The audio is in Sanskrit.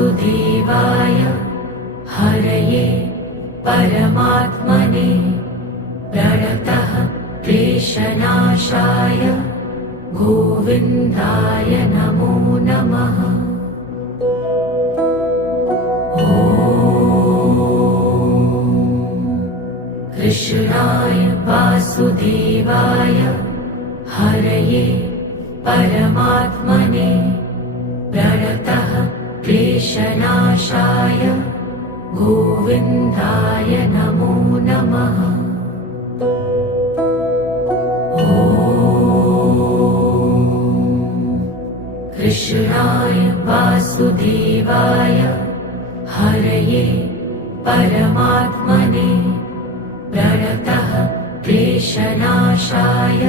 वासुदेवाय हरये परमात्मने प्रणतः क्लेशनाशाय गोविन्दाय नमो नमः। कृष्णाय वासुदेवाय हरये परमात्मने प्रणतः क्लेशनाशाय गोविन्दाय नमो नमः। कृष्णाय वासुदेवाय हरये परमात्मने प्रणतः क्लेशनाशाय